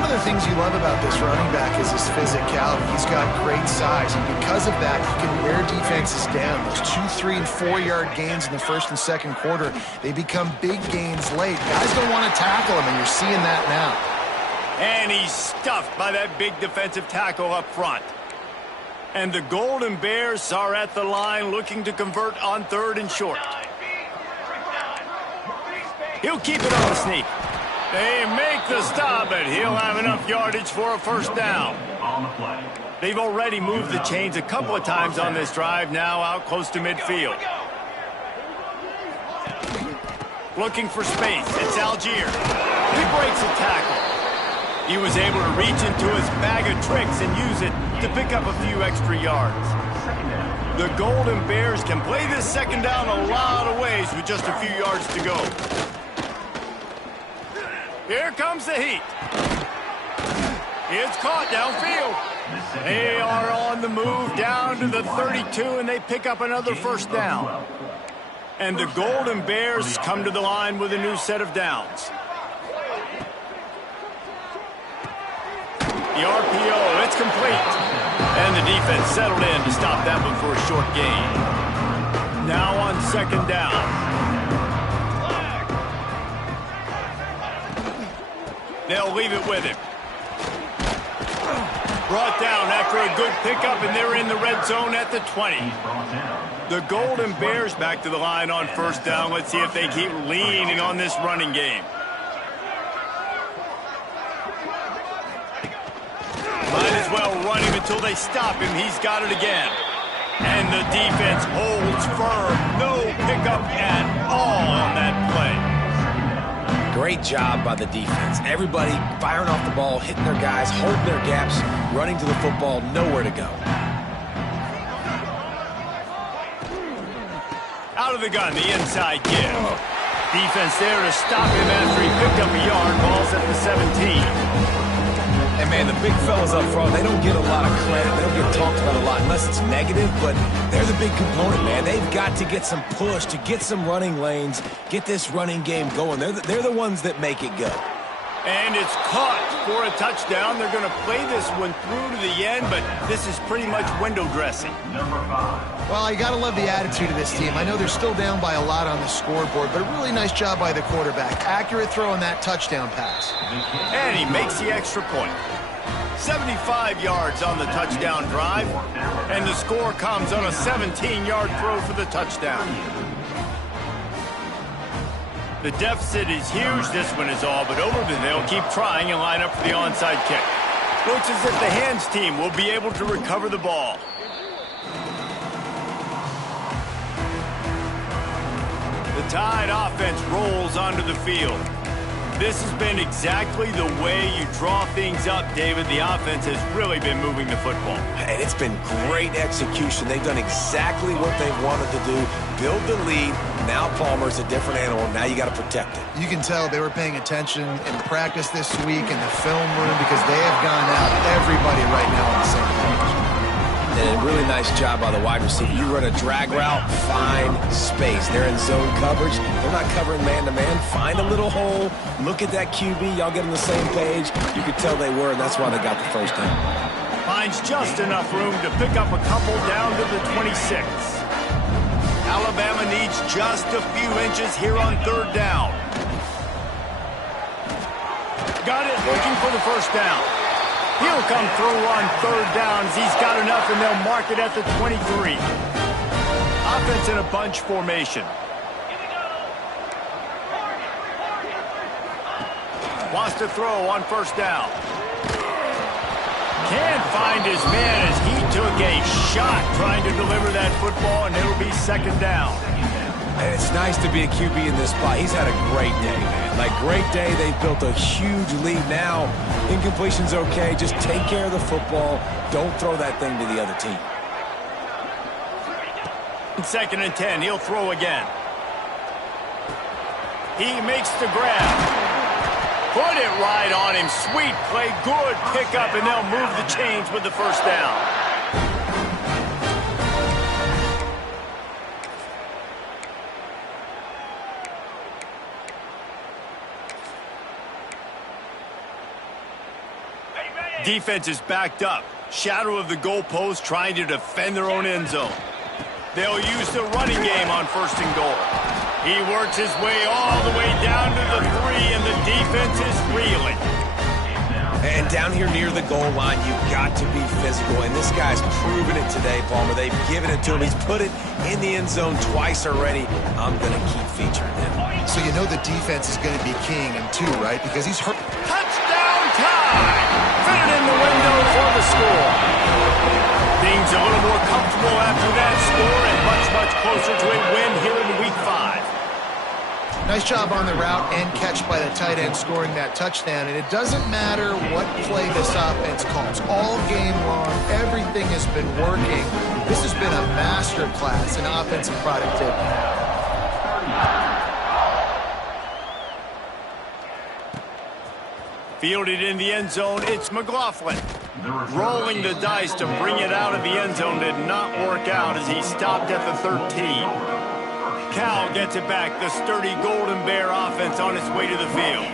One of the things you love about this running back is his physicality. He's got great size, and because of that, he can wear defenses down. Those 2, 3, and 4-yard gains in the first and second quarter, they become big gains late. Guys don't want to tackle him, and you're seeing that now. And he's stuffed by that big defensive tackle up front. And the Golden Bears are at the line looking to convert on 3rd and short. He'll keep it on the sneak. They make the stop, but he'll have enough yardage for a first down. They've already moved the chains a couple of times on this drive, now out close to midfield. Looking for space. It's Algier. He breaks a tackle. He was able to reach into his bag of tricks and use it to pick up a few extra yards. The Golden Bears can play this second down a lot of ways with just a few yards to go. Here comes the heat. It's caught downfield. They are on the move down to the 32, and they pick up another first down. And the Golden Bears come to the line with a new set of downs. The RPO, it's complete. And the defense settled in to stop that one for a short gain. Now on second down. They'll leave it with him. Brought down after a good pickup, and they're in the red zone at the 20. The Golden Bears back to the line on first down. Let's see if they keep leaning on this running game. Might as well run him until they stop him. He's got it again. And the defense holds firm. No pickup at all on that play. Great job by the defense. Everybody firing off the ball, hitting their guys, holding their gaps, running to the football, nowhere to go. Out of the gun, the inside give. Defense there to stop him after he picked up a yard. Ball's at the 17. And man, the big fellas up front, they don't get a lot of credit. They don't get talked about a lot unless it's negative, but they're the big component, man. They've got to get some push, to get some running lanes, get this running game going. They're the ones that make it go. And it's caught for a touchdown. They're going to play this one through to the end, but this is pretty much window dressing. Well, you got to love the attitude of this team. I know they're still down by a lot on the scoreboard, but a really nice job by the quarterback. Accurate throw on that touchdown pass. And he makes the extra point. 75 yards on the touchdown drive, and the score comes on a 17-yard throw for the touchdown. The deficit is huge. This one is all but over, but they'll keep trying and line up for the onside kick. Looks as if the hands team will be able to recover the ball. The Tide offense rolls onto the field. This has been exactly the way you draw things up, David. The offense has really been moving the football. And it's been great execution. They've done exactly what they wanted to do. Build the lead. Now Palmer's a different animal. Now you got to protect it. You can tell they were paying attention in practice this week in the film room because they have gone out everybody right now on the same page. And a really nice job by the wide receiver. You run a drag route, find space. They're in zone coverage. They're not covering man-to-man. Find a little hole. Look at that QB. Y'all get on the same page. You could tell they were, and that's why they got the first down. Finds just enough room to pick up a couple down to the 26. Alabama needs just a few inches here on third down. Got it, looking for the first down. He'll come through on third downs. He's got enough, and they'll mark it at the 23. Offense in a bunch formation. Wants to throw on first down. Can't find his man as he took a shot trying to deliver that football, and it'll be second down. And it's nice to be a QB in this spot. He's had a great day, man. Like, great day. They've built a huge lead now. Incompletion's okay. Just take care of the football. Don't throw that thing to the other team. Second and 10. He'll throw again. He makes the grab. Put it right on him. Sweet play. Good pickup, and they'll move the chains with the first down. Defense is backed up. Shadow of the goalpost trying to defend their own end zone. They'll use the running game on first and goal. He works his way all the way down to the 3, and the defense is reeling. And down here near the goal line, you've got to be physical. And this guy's proven it today, Palmer. They've given it to him. He's put it in the end zone twice already. I'm going to keep featuring him. So you know the defense is going to be keying him too, right? Because he's hurt. Touchdown time! Fit it in the window for the score. Things a little more comfortable after that score and much, much closer to a win here in Week 5. Nice job on the route and catch by the tight end scoring that touchdown. And it doesn't matter what play this offense calls. All game long, everything has been working. This has been a master class in offensive productivity. Fielded in the end zone, it's McLaughlin. Rolling the dice to bring it out of the end zone did not work out as he stopped at the 13. Cal gets it back, the sturdy Golden Bear offense on its way to the field.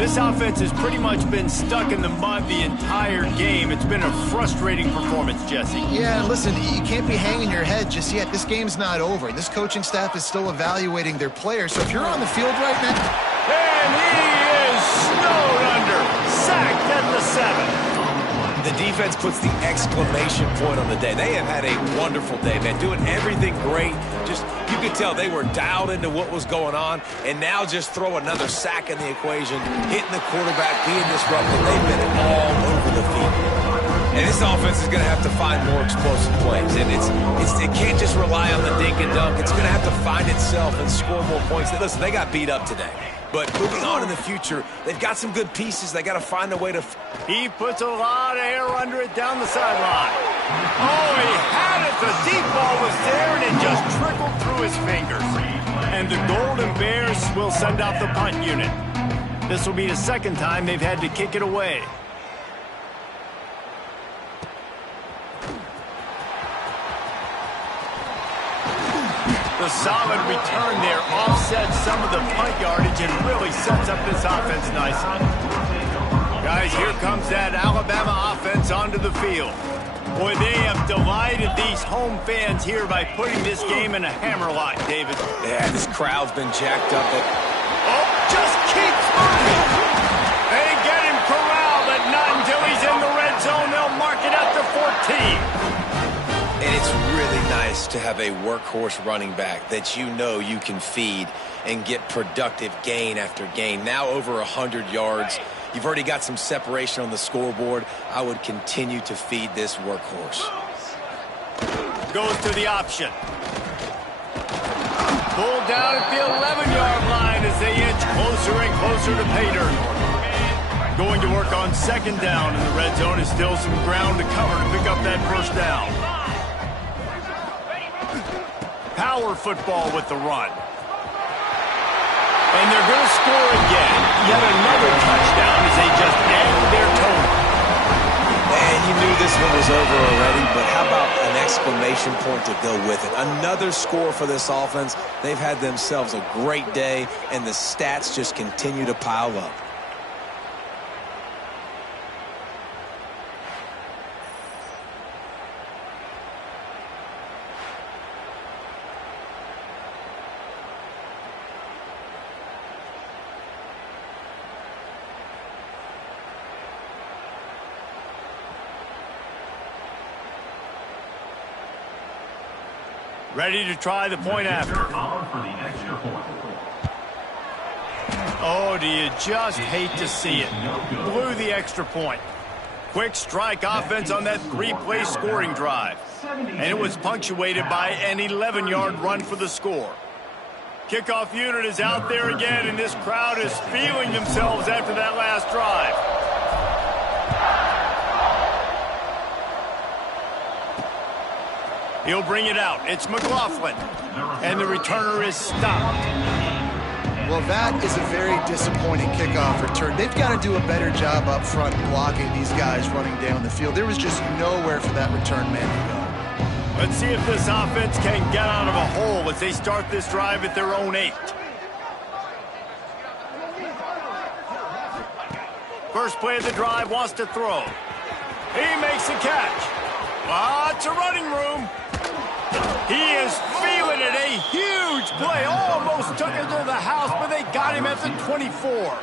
This offense has pretty much been stuck in the mud the entire game. It's been a frustrating performance, Jesse. Yeah, listen, you can't be hanging your head just yet. This game's not over. This coaching staff is still evaluating their players. So if you're on the field right now... And he is snowed under. Sacked at the 7. The defense puts the exclamation point on the day. They have had a wonderful day, man. Doing everything great. Just, you could tell they were dialed into what was going on. And now just throw another sack in the equation. Hitting the quarterback, being disruptive. They've been all over the field. And this offense is going to have to find more explosive plays. And it can't just rely on the dink and dunk. It's going to have to find itself and score more points. Listen, they got beat up today. But moving on in the future, they've got some good pieces. They got to find a way to... He puts a lot of air under it down the sideline. Oh, he had it. The deep ball was there, and it just trickled through his fingers. And the Golden Bears will send out the punt unit. This will be the second time they've had to kick it away. The solid return there offsets some of the punt yardage and really sets up this offense nicely. Guys, here comes that Alabama offense onto the field. Boy, they have delighted these home fans here by putting this game in a hammerlock, David. Yeah, this crowd's been jacked up. Oh, just keeps moving. They get him corralled, but not until he's in the red zone. They'll mark it at the 14. And it's really nice to have a workhorse running back that you know you can feed and get productive gain after gain. Now over 100 yards. You've already got some separation on the scoreboard. I would continue to feed this workhorse. Goes to the option. Pulled down at the 11-yard line as they inch closer and closer to pay dirt. Going to work on second down in the red zone is still some ground to cover to pick up that first down. Power football with the run. And they're going to score again. Yet another touchdown as they just added their total. And you knew this one was over already, but how about an exclamation point to go with it? Another score for this offense. They've had themselves a great day, and the stats just continue to pile up. Ready to try the point after. Oh, do you just hate to see it? Blew the extra point. Quick strike offense on that three-play scoring drive. And it was punctuated by an 11-yard run for the score. Kickoff unit is out there again, and this crowd is feeling themselves after that last drive. He'll bring it out. It's McLaughlin. And the returner is stopped. Well, that is a very disappointing kickoff return. They've got to do a better job up front blocking these guys running down the field. There was just nowhere for that return man to go. Let's see if this offense can get out of a hole as they start this drive at their own 8. First play of the drive, wants to throw. He makes the catch. Lots of running room. He is feeling it. A huge play. Almost took it to the house, but they got him at the 24.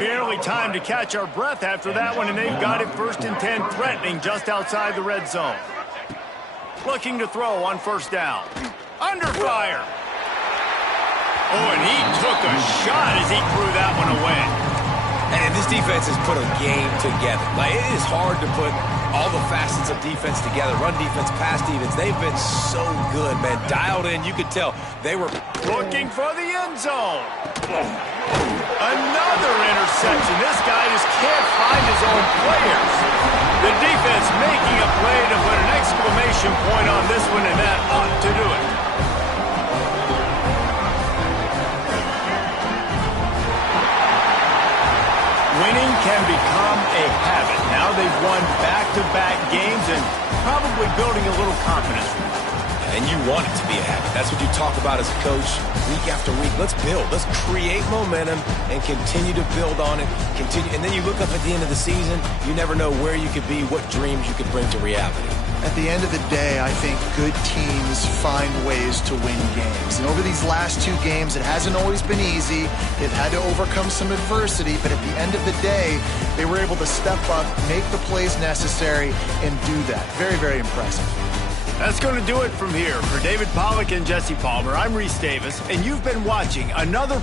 Barely time to catch our breath after that one, and they've got it 1st and 10, threatening just outside the red zone. Looking to throw on first down. Under fire. Oh, and he took a shot as he threw that one away. And this defense has put a game together. Like, it is hard to put all the facets of defense together. Run defense, pass defense. They've been so good, man. Dialed in. You could tell they were looking for the end zone. Another interception. This guy just can't find his own players. The defense making a play to put an exclamation point on this one, and that ought to do it. Winning can become a habit. Now they've won back-to-back games and probably building a little confidence. And you want it to be a habit. That's what you talk about as a coach week after week. Let's build. Let's create momentum and continue to build on it. Continue, and then you look up at the end of the season, you never know where you could be, what dreams you could bring to reality. At the end of the day, I think good teams find ways to win games. And over these last 2 games, it hasn't always been easy. They've had to overcome some adversity, but at the end of the day, they were able to step up, make the plays necessary, and do that. Very, very impressive. That's going to do it from here. For David Pollack and Jesse Palmer, I'm Reese Davis, and you've been watching another